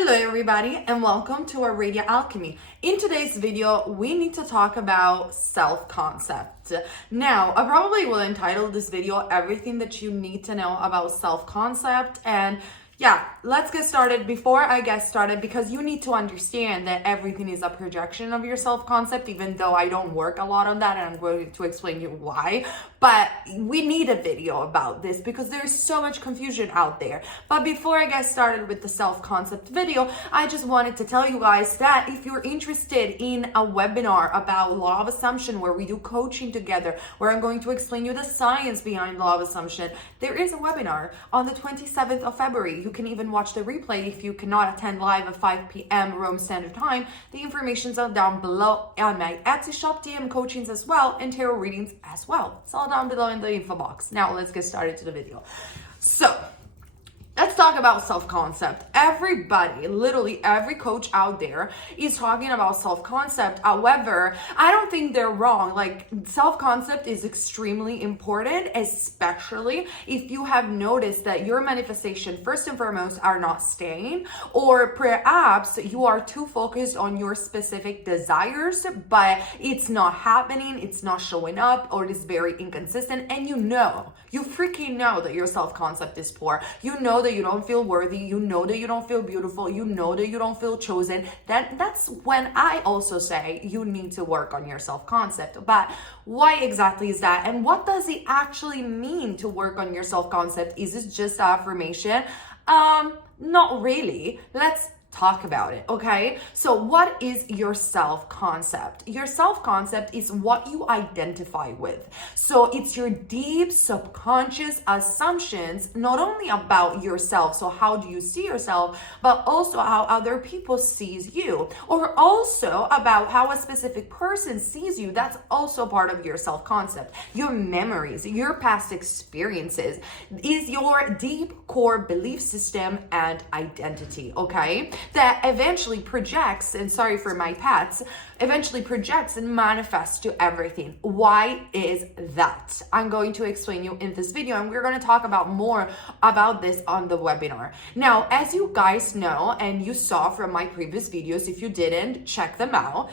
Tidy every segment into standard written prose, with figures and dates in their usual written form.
Hello everybody and welcome to our Radio Alchemy. In today's video, we need to talk about self-concept. Now, I probably will entitle this video everything that you need to know about self-concept, and yeah, let's get started. Before I get started, because you need to understand that everything is a projection of your self-concept, even though I don't work a lot on that, and I'm going to explain you why. But we need a video about this because there's so much confusion out there. But before I get started with the self-concept video, I just wanted to tell you guys that if you're interested in a webinar about law of assumption, where we do coaching together, where I'm going to explain you the science behind law of assumption, there is a webinar on the 27th of February. You can even watch the replay if you cannot attend live at 5 p.m. Rome Standard Time. The information's all down below on my Etsy shop, DM coachings as well, and tarot readings as well. It's all down below in the info box. Now let's get started to the video. So let's talk about self-concept. Everybody, literally every coach out there is talking about self-concept. However, I don't think they're wrong. Like, self-concept is extremely important, especially if you have noticed that your manifestation, first and foremost, are not staying, or perhaps you are too focused on your specific desires, but it's not happening, it's not showing up, or it is very inconsistent, and you freaking know that your self-concept is poor. You know that you don't feel worthy, you know that you don't feel beautiful, you know that you don't feel chosen. That's when I also say you need to work on your self-concept. But why exactly is that? And what does it actually mean to work on your self-concept? Is it just affirmation? Not really. Let's talk about it, okay? So what is your self-concept? Your self-concept is what you identify with. So it's your deep subconscious assumptions, not only about yourself, so how do you see yourself, but also how other people sees you, or also about how a specific person sees you. That's also part of your self-concept. Your memories, your past experiences is your deep core belief system and identity, okay? That eventually projects, and sorry for my pets, eventually projects and manifests to everything. Why is that? I'm going to explain you in this video, and we're going to talk about more about this on the webinar. Now, as you guys know, and you saw from my previous videos, if you didn't, check them out.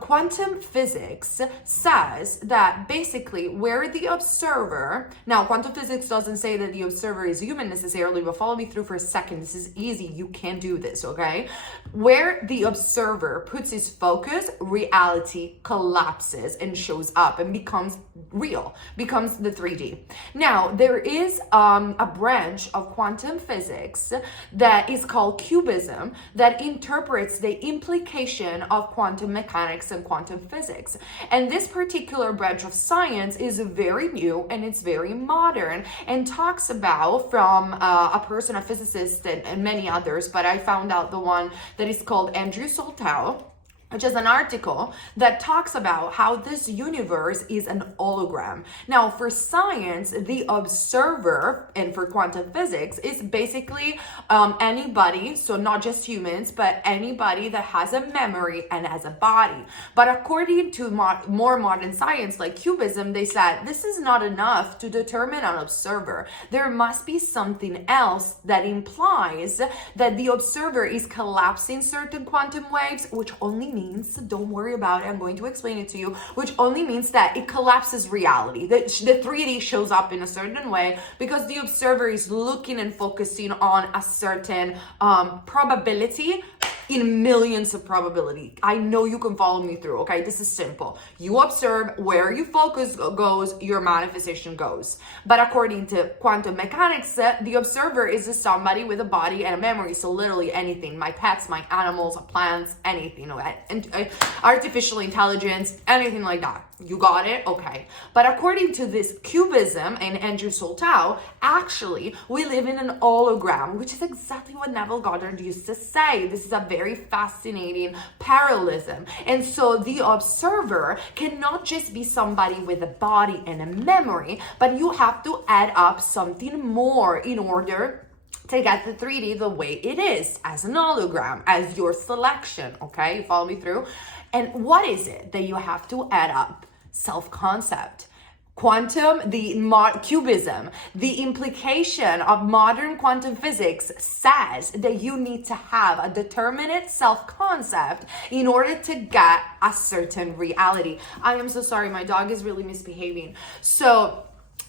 Quantum physics says that basically where the observer, now quantum physics doesn't say that the observer is human necessarily, but follow me through for a second. This is easy. You can do this, okay? Where the observer puts his focus, reality collapses and shows up and becomes real, becomes the 3D. Now, there is a branch of quantum physics that is called cubism that interprets the implication of quantum mechanics and quantum physics. And this particular branch of science is very new and it's very modern, and talks about from a person, a physicist, and many others, but I found out the one that is called Andrew Soltau, which is an article that talks about how this universe is an hologram. Now, for science, the observer, and for quantum physics, is basically anybody, so not just humans, but anybody that has a memory and has a body. But according to more modern science, like cubism, they said this is not enough to determine an observer. There must be something else that implies that the observer is collapsing certain quantum waves, which only means, don't worry about it, I'm going to explain it to you, which only means that it collapses reality. The 3D shows up in a certain way because the observer is looking and focusing on a certain probability in millions of probability. I know you can follow me through, okay? This is simple. You observe, where your focus goes, your manifestation goes. But according to quantum mechanics, the observer is just somebody with a body and a memory. So literally anything, my pets, my animals, plants, anything, and artificial intelligence, anything like that. You got it? Okay. But according to this cubism and Andrew Soltau, actually, we live in an hologram, which is exactly what Neville Goddard used to say. This is a very fascinating parallelism. And so the observer cannot just be somebody with a body and a memory, but you have to add up something more in order to get the 3D the way it is, as an hologram, as your selection, okay? You follow me through? And what is it that you have to add up? Self-concept. cubism, the implication of modern quantum physics says that you need to have a determinate self-concept in order to get a certain reality. I am so sorry, my dog is really misbehaving. So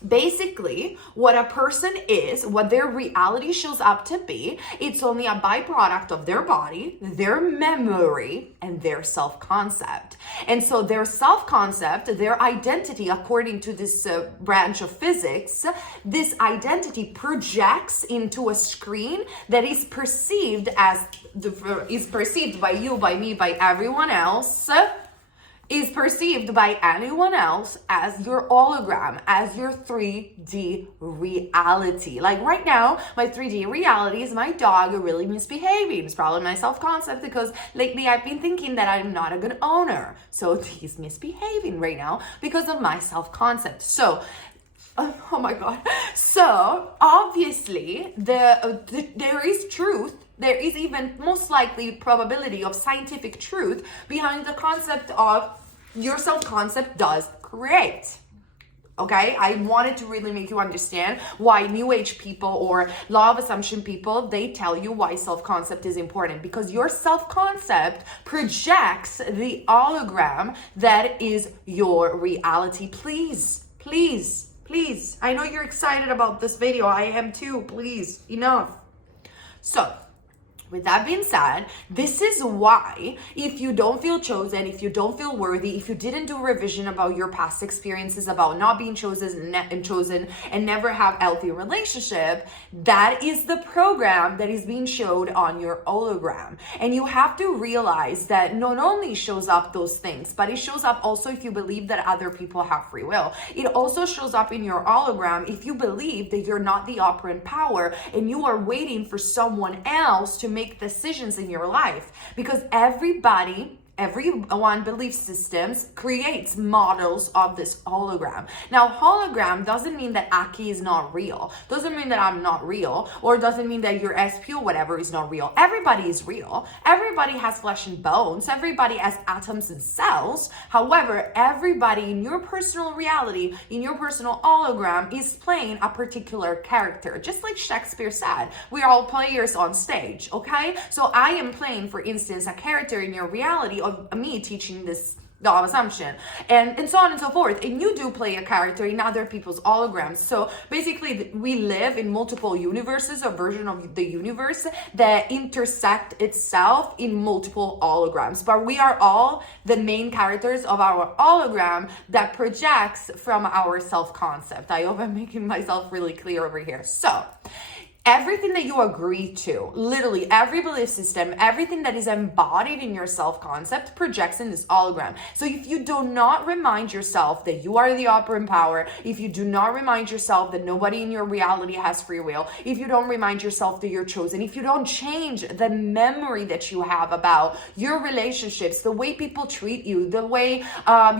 basically, what a person is, what their reality shows up to be, it's only a byproduct of their body, their memory, and their self-concept. And so their self-concept, their identity, according to this branch of physics, this identity projects into a screen that is perceived by you, by me, by everyone else, is perceived by anyone else as your hologram, as your 3D reality. Like right now, my 3D reality is my dog really misbehaving. It's probably my self-concept because lately I've been thinking that I'm not a good owner. So he's misbehaving right now because of my self-concept. So oh my God. So obviously there is truth. There is even most likely probability of scientific truth behind the concept of your self-concept does create. Okay, I wanted to really make you understand why New Age people or law of assumption people, they tell you why self-concept is important, because your self-concept projects the hologram that is your reality. Please, please, please. I know you're excited about this video. I am too. Please, enough. So, with that being said, this is why if you don't feel chosen, if you don't feel worthy, if you didn't do a revision about your past experiences, about not being chosen and never have healthy relationship, that is the program that is being showed on your hologram. And you have to realize that not only shows up those things, but it shows up also if you believe that other people have free will. It also shows up in your hologram if you believe that you're not the operant power and you are waiting for someone else to make decisions in your life, because everyone belief systems creates models of this hologram. Now, hologram doesn't mean that Aki is not real, doesn't mean that I'm not real, or doesn't mean that your SP or whatever is not real. Everybody is real. Everybody has flesh and bones. Everybody has atoms and cells. However, everybody in your personal reality, in your personal hologram, is playing a particular character. Just like Shakespeare said, we are all players on stage, okay? So I am playing, for instance, a character in your reality of me teaching this law of assumption, and so on and so forth. And you do play a character in other people's holograms. So basically, we live in multiple universes, a version of the universe that intersect itself in multiple holograms. But we are all the main characters of our hologram that projects from our self-concept. I hope I'm making myself really clear over here. So, everything that you agree to, literally every belief system, everything that is embodied in your self-concept projects in this hologram. So if you do not remind yourself that you are the operant power, if you do not remind yourself that nobody in your reality has free will, if you don't remind yourself that you're chosen, if you don't change the memory that you have about your relationships, the way people treat you, the way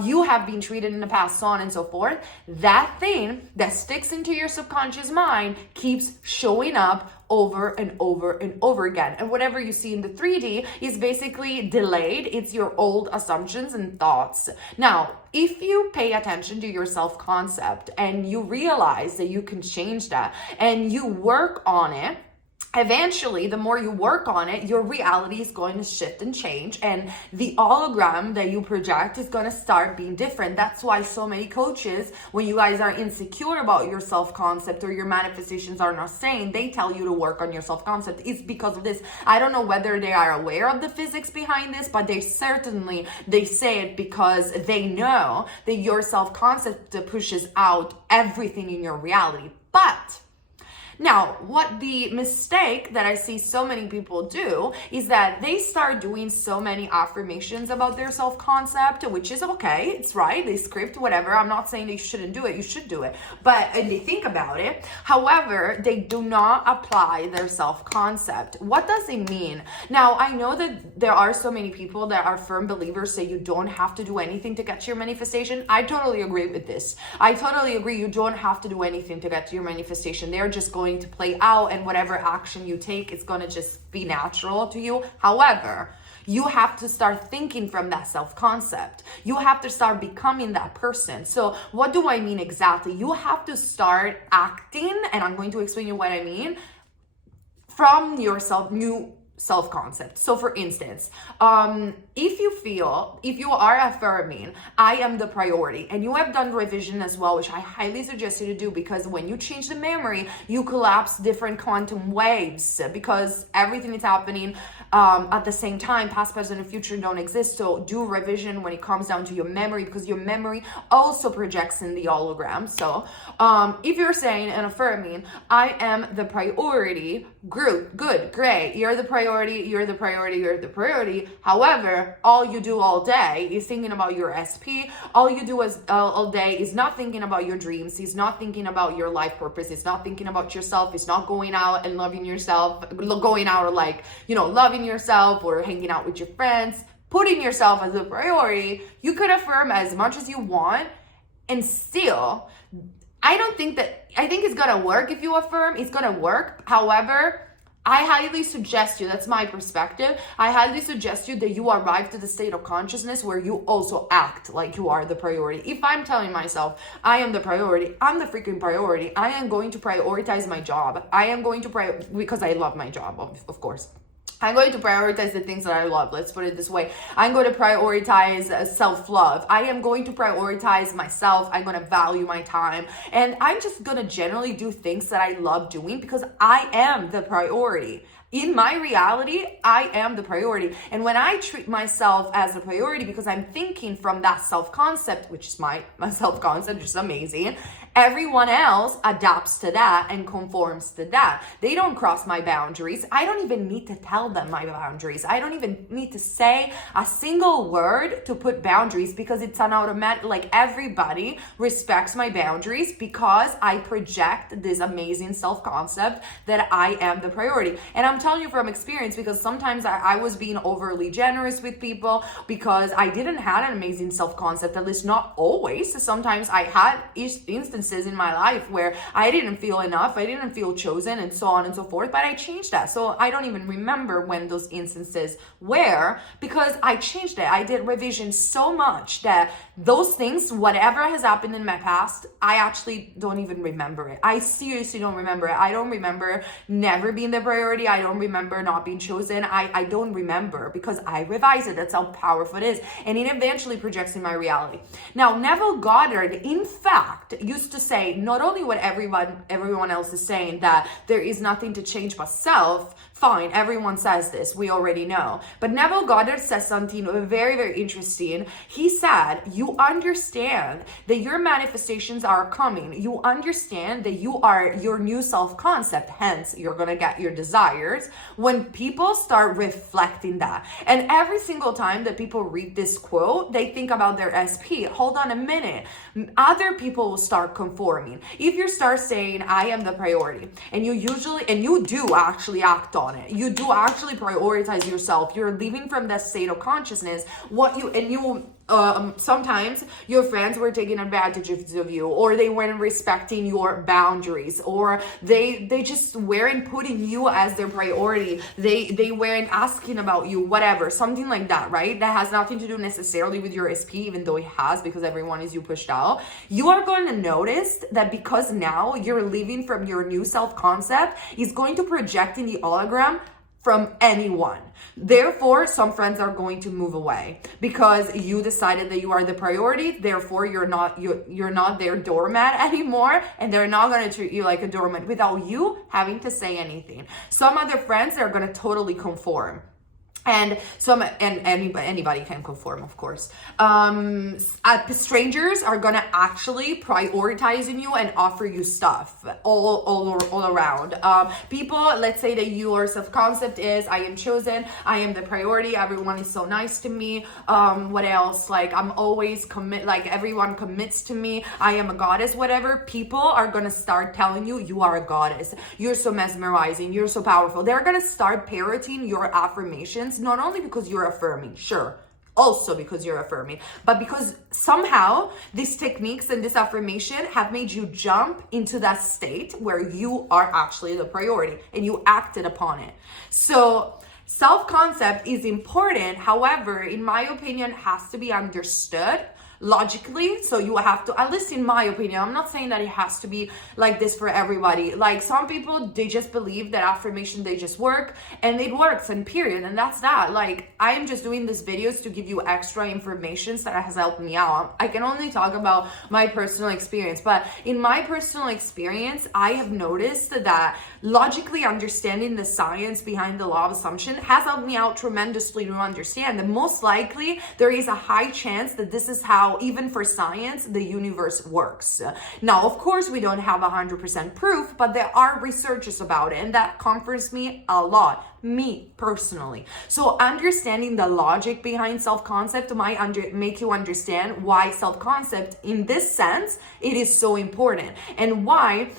you have been treated in the past, so on and so forth, that thing that sticks into your subconscious mind keeps showing up over and over and over again. And whatever you see in the 3D is basically delayed. It's your old assumptions and thoughts. Now, if you pay attention to your self-concept and you realize that you can change that and you work on it, eventually, the more you work on it, your reality is going to shift and change, and the hologram that you project is going to start being different. That's why so many coaches, when you guys are insecure about your self-concept or your manifestations are not sane, they tell you to work on your self-concept. It's because of this. I don't know whether they are aware of the physics behind this, but they say it because they know that your self-concept pushes out everything in your reality. But now, what the mistake that I see so many people do is that they start doing so many affirmations about their self-concept, which is okay, it's right, they script, whatever. I'm not saying they shouldn't do it, you should do it, and they think about it. However, they do not apply their self-concept. What does it mean? Now, I know that there are so many people that are firm believers say you don't have to do anything to get to your manifestation. I totally agree with this. I totally agree you don't have to do anything to get to your manifestation. They're just going to play out, and whatever action you take is going to just be natural to you. However, You have to start thinking from that self-concept. You have to start becoming that person. So what do I mean exactly? You have to start acting, and I'm going to explain you what I mean, from your new self-concept. So for instance, if you are affirming, I am the priority, and you have done revision as well, which I highly suggest you to do, because when you change the memory, you collapse different quantum waves, because everything is happening at the same time. Past, present, and future don't exist. So do revision when it comes down to your memory, because your memory also projects in the hologram. So if you're saying and affirming, I am the priority, good, great, you're the priority, you're the priority, you're the priority. However, all you do all day is thinking about your SP. All you do all day is not thinking about your dreams. It's not thinking about your life purpose. It's not thinking about yourself. It's not going out and loving yourself, going out or like, loving yourself or hanging out with your friends, putting yourself as a priority. You could affirm as much as you want, and still, I think it's gonna work. If you affirm, it's gonna work. However, I highly suggest you, that's my perspective, I highly suggest you that you arrive to the state of consciousness where you also act like you are the priority. If I'm telling myself, I am the priority, I'm the freaking priority, I am going to prioritize my job. I am going to because I love my job, of course. I'm going to prioritize the things that I love. Let's put it this way. I'm going to prioritize self-love. I am going to prioritize myself. I'm going to value my time. And I'm just going to generally do things that I love doing, because I am the priority. In my reality, I am the priority. And when I treat myself as a priority, because I'm thinking from that self-concept, which is my self-concept, which is amazing, everyone else adapts to that and conforms to that. They don't cross my boundaries. I don't even need to tell them my boundaries. I don't even need to say a single word to put boundaries, because it's an automatic, like everybody respects my boundaries, because I project this amazing self-concept that I am the priority. And I'm telling you from experience, because sometimes I was being overly generous with people because I didn't have an amazing self-concept, at least not always. Sometimes I had instances in my life where I didn't feel enough, I didn't feel chosen, and so on and so forth, but I changed that. So I don't even remember when those instances were, because I changed it. I did revision so much that those things, whatever has happened in my past, I actually don't even remember it. I seriously don't remember it. I don't remember never being the priority. I don't remember not being chosen. I don't remember, because I revise it. That's how powerful it is. And it eventually projects in my reality. Now, Neville Goddard, in fact, used to say not only what everyone else is saying, that there is nothing to change but self. Fine, everyone says this, we already know. But Neville Goddard says something very, very interesting. He said, you understand that your manifestations are coming. You understand that you are your new self-concept. Hence, you're going to get your desires when people start reflecting that. And every single time that people read this quote, they think about their SP. Hold on a minute. Other people will start conforming. If you start saying, I am the priority, and you do actually act on it. You do actually prioritize yourself. You're living from that state of consciousness. Sometimes your friends were taking advantage of you, or they weren't respecting your boundaries, or they just weren't putting you as their priority. They weren't asking about you, whatever, something like that, right? That has nothing to do necessarily with your SP, even though it has, because everyone is you pushed out. You are going to notice that because now you're living from your new self-concept, is going to project in the hologram from anyone. Therefore, some friends are going to move away because you decided that you are the priority. Therefore, you're not their doormat anymore, and they're not going to treat you like a doormat without you having to say anything. Some other friends are going to totally conform. And anybody can conform, of course. Strangers are gonna actually prioritize in you and offer you stuff all around. People, let's say that your self-concept is, I am chosen, I am the priority, everyone is so nice to me. What else? Like, I'm always everyone commits to me, I am a goddess, whatever. People are gonna start telling you, you are a goddess, you're so mesmerizing, you're so powerful. They're gonna start parroting your affirmations, not only because you're affirming, sure, also because you're affirming, but because somehow these techniques and this affirmation have made you jump into that state where you are actually the priority and you acted upon it. So Self-concept is important. However, in my opinion, has to be understood logically. So you have to, at least in my opinion, I'm not saying that it has to be like this for everybody. Like some people, they just believe that affirmation, they just work and it works and period. And that's that. Like I am just doing these videos to give you extra information that has helped me out. I can only talk about my personal experience, but in my personal experience, I have noticed that logically understanding the science behind the law of assumption has helped me out tremendously to understand that most likely there is a high chance that this is how, even for science, the universe works. Now, of course, we don't have 100% proof, but there are researches about it, and that comforts me a lot, me personally. So understanding the logic behind self-concept might make you understand why self-concept, in this sense, it is so important, and why,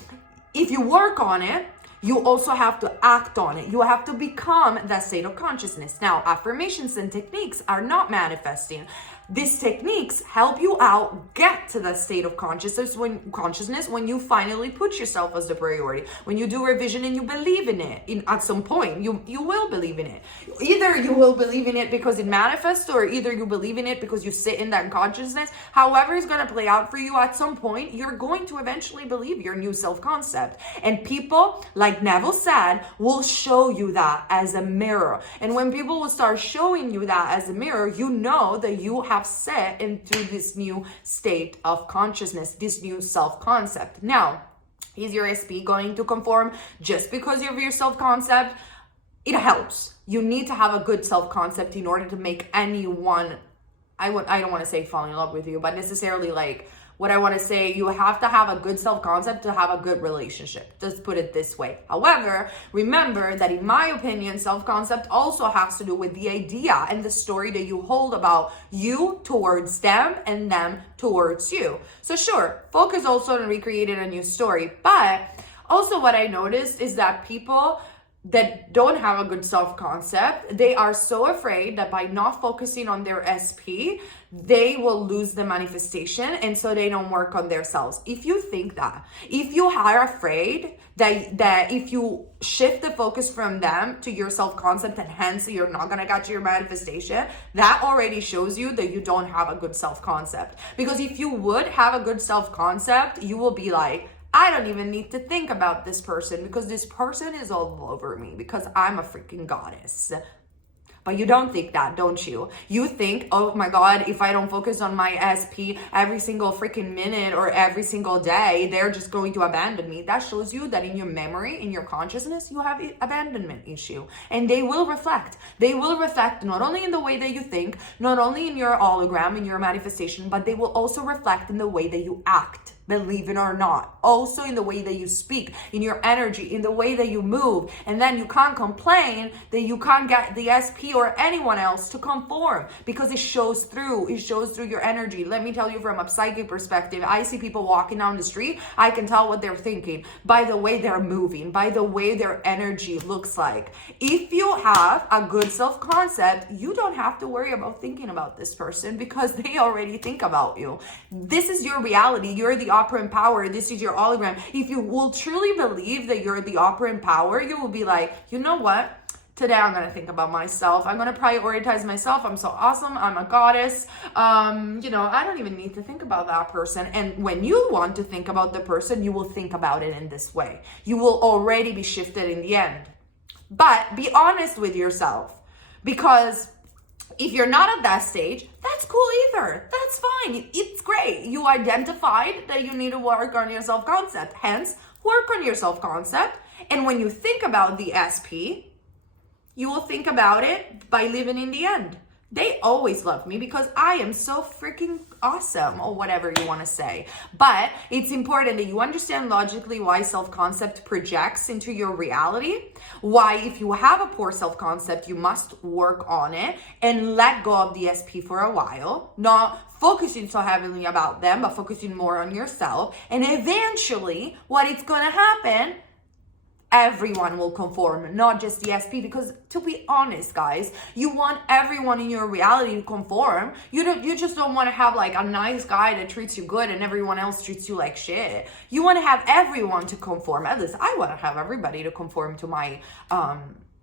if you work on it, you also have to act on it. You have to become that state of consciousness. Now, affirmations and techniques are not manifesting. These techniques help you out get to that state of consciousness when you finally put yourself as the priority. When you do revision and you believe in it, at some point, you will believe in it. Either you will believe in it because it manifests, or either you believe in it because you sit in that consciousness. However it's going to play out for you, at some point, you're going to eventually believe your new self-concept. And people, like Neville said, will show you that as a mirror. And when people will start showing you that as a mirror, you know that you have set into this new state of consciousness, this new self-concept. Now, is your SP going to conform just because of your self-concept? It helps. You need to have a good self-concept in order to make anyone, I don't want to say fall in love with you, but necessarily like, what I want to say, you have to have a good self-concept to have a good relationship. Let's put it this way. However, remember that in my opinion, self-concept also has to do with the idea and the story that you hold about you towards them and them towards you. So sure, focus also on recreating a new story. But also what I noticed is that people that don't have a good self-concept, they are so afraid that by not focusing on their SP, they will lose the manifestation, and so they don't work on themselves. If you think that, if you are afraid that if you shift the focus from them to your self-concept and hence you're not gonna get to your manifestation, that already shows you that you don't have a good self-concept. Because if you would have a good self-concept, you will be like, I don't even need to think about this person because this person is all over me because I'm a freaking goddess. But you don't think that, don't you? You think, oh my God, if I don't focus on my SP every single freaking minute or every single day, they're just going to abandon me. That shows you that in your memory, in your consciousness, you have an abandonment issue. And they will reflect. They will reflect not only in the way that you think, not only in your hologram, in your manifestation, but they will also reflect in the way that you act. Believe it or not, also in the way that you speak, in your energy, in the way that you move. And then you can't complain that you can't get the SP or anyone else to conform because it shows through your energy. Let me tell you, from a psychic perspective, I see people walking down the street, I can tell what they're thinking by the way they're moving, by the way their energy looks like. If you have a good self-concept, you don't have to worry about thinking about this person because they already think about you. This is your reality. You're the operant power. This is your hologram. If you will truly believe that you're the operant power, you will be like, you know what? Today I'm going to think about myself. I'm going to prioritize myself. I'm so awesome. I'm a goddess. I don't even need to think about that person. And when you want to think about the person, you will think about it in this way. You will already be shifted in the end. But be honest with yourself, because if you're not at that stage, that's cool either. That's fine. It's great. You identified that you need to work on your self-concept. Hence, work on your self-concept. And when you think about the SP, you will think about it by living in the end. They always love me because I am so freaking awesome, or whatever you want to say. But it's important that you understand logically why self-concept projects into your reality. Why, if you have a poor self-concept, you must work on it and let go of the SP for a while. Not focusing so heavily about them, but focusing more on yourself. And eventually, what is going to happen, everyone will conform, not just the SP, because to be honest, guys, you want everyone in your reality to conform. You just don't want to have like a nice guy that treats you good and everyone else treats you like shit. You want to have everyone to conform. At least I want to have everybody to conform to my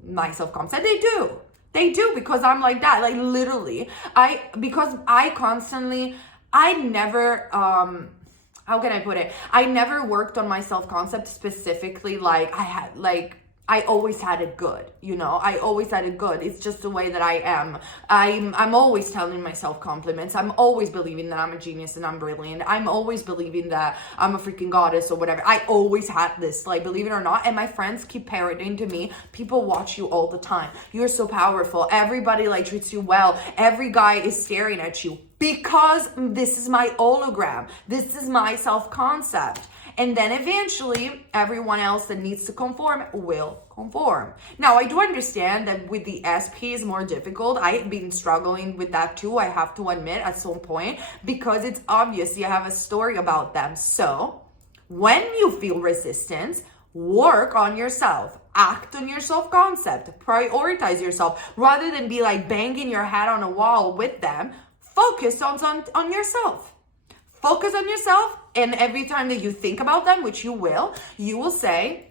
my self-concept. They do. They do, because I'm like that. Like literally, I never, how can I put it? I never worked on my self-concept specifically. Like I always had it good, you know? I always had it good. It's just the way that I am. I'm always telling myself compliments. I'm always believing that I'm a genius and I'm brilliant. I'm always believing that I'm a freaking goddess or whatever. I always had this, like, believe it or not. And my friends keep parroting to me, people watch you all the time. You're so powerful. Everybody like treats you well. Every guy is staring at you, because this is my hologram. This is my self-concept. And then eventually, everyone else that needs to conform will conform. Now, I do understand that with the SP is more difficult. I've been struggling with that too, I have to admit, at some point, because it's obvious you have a story about them. So, when you feel resistance, work on yourself. Act on your self-concept. Prioritize yourself. Rather than be like banging your head on a wall with them, focus on yourself. Focus on yourself, and every time that you think about them, which you will say,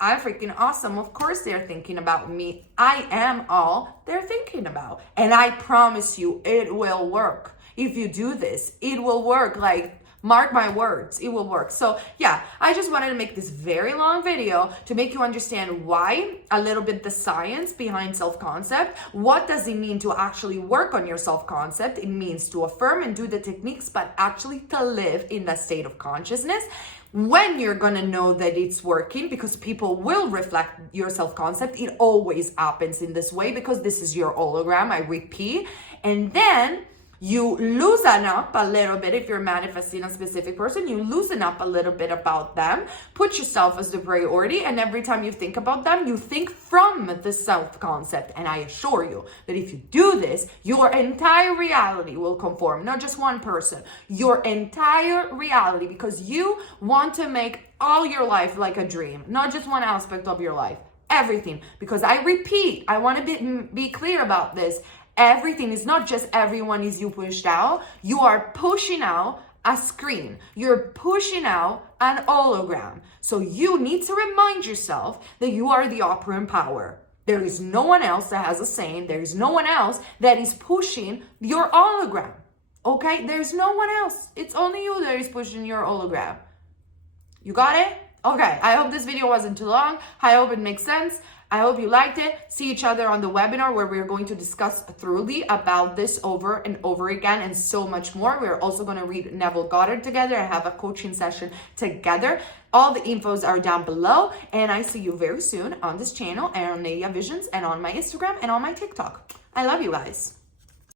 I'm freaking awesome. Of course they're thinking about me. I am all they're thinking about. And I promise you, it will work. If you do this, it will work. Like, mark my words, it will work. So yeah, I just wanted to make this very long video to make you understand why, a little bit the science behind self-concept. What does it mean to actually work on your self-concept? It means to affirm and do the techniques, but actually to live in that state of consciousness. When you're gonna know that it's working, because people will reflect your self-concept. It always happens in this way, because this is your hologram, I repeat. And then you loosen up a little bit. If you're manifesting a specific person, you loosen up a little bit about them, put yourself as the priority, and every time you think about them, you think from the self-concept. And I assure you that if you do this, your entire reality will conform, not just one person, your entire reality, because you want to make all your life like a dream, not just one aspect of your life, everything. Because I repeat, I want to be clear about this. Everything is not just everyone is you pushed out. You are pushing out a screen. You're pushing out an hologram. So you need to remind yourself that you are the operant power. There is no one else that has a saying. There is no one else that is pushing your hologram. Okay? There's no one else. It's only you that is pushing your hologram. You got it? Okay, I hope this video wasn't too long. I hope it makes sense. I hope you liked it. See each other on the webinar, where we're going to discuss thoroughly about this over and over again and so much more. We're also going to read Neville Goddard together and have a coaching session together. All the infos are down below, and I see you very soon on this channel and on Nadia Visions and on my Instagram and on my TikTok. I love you guys.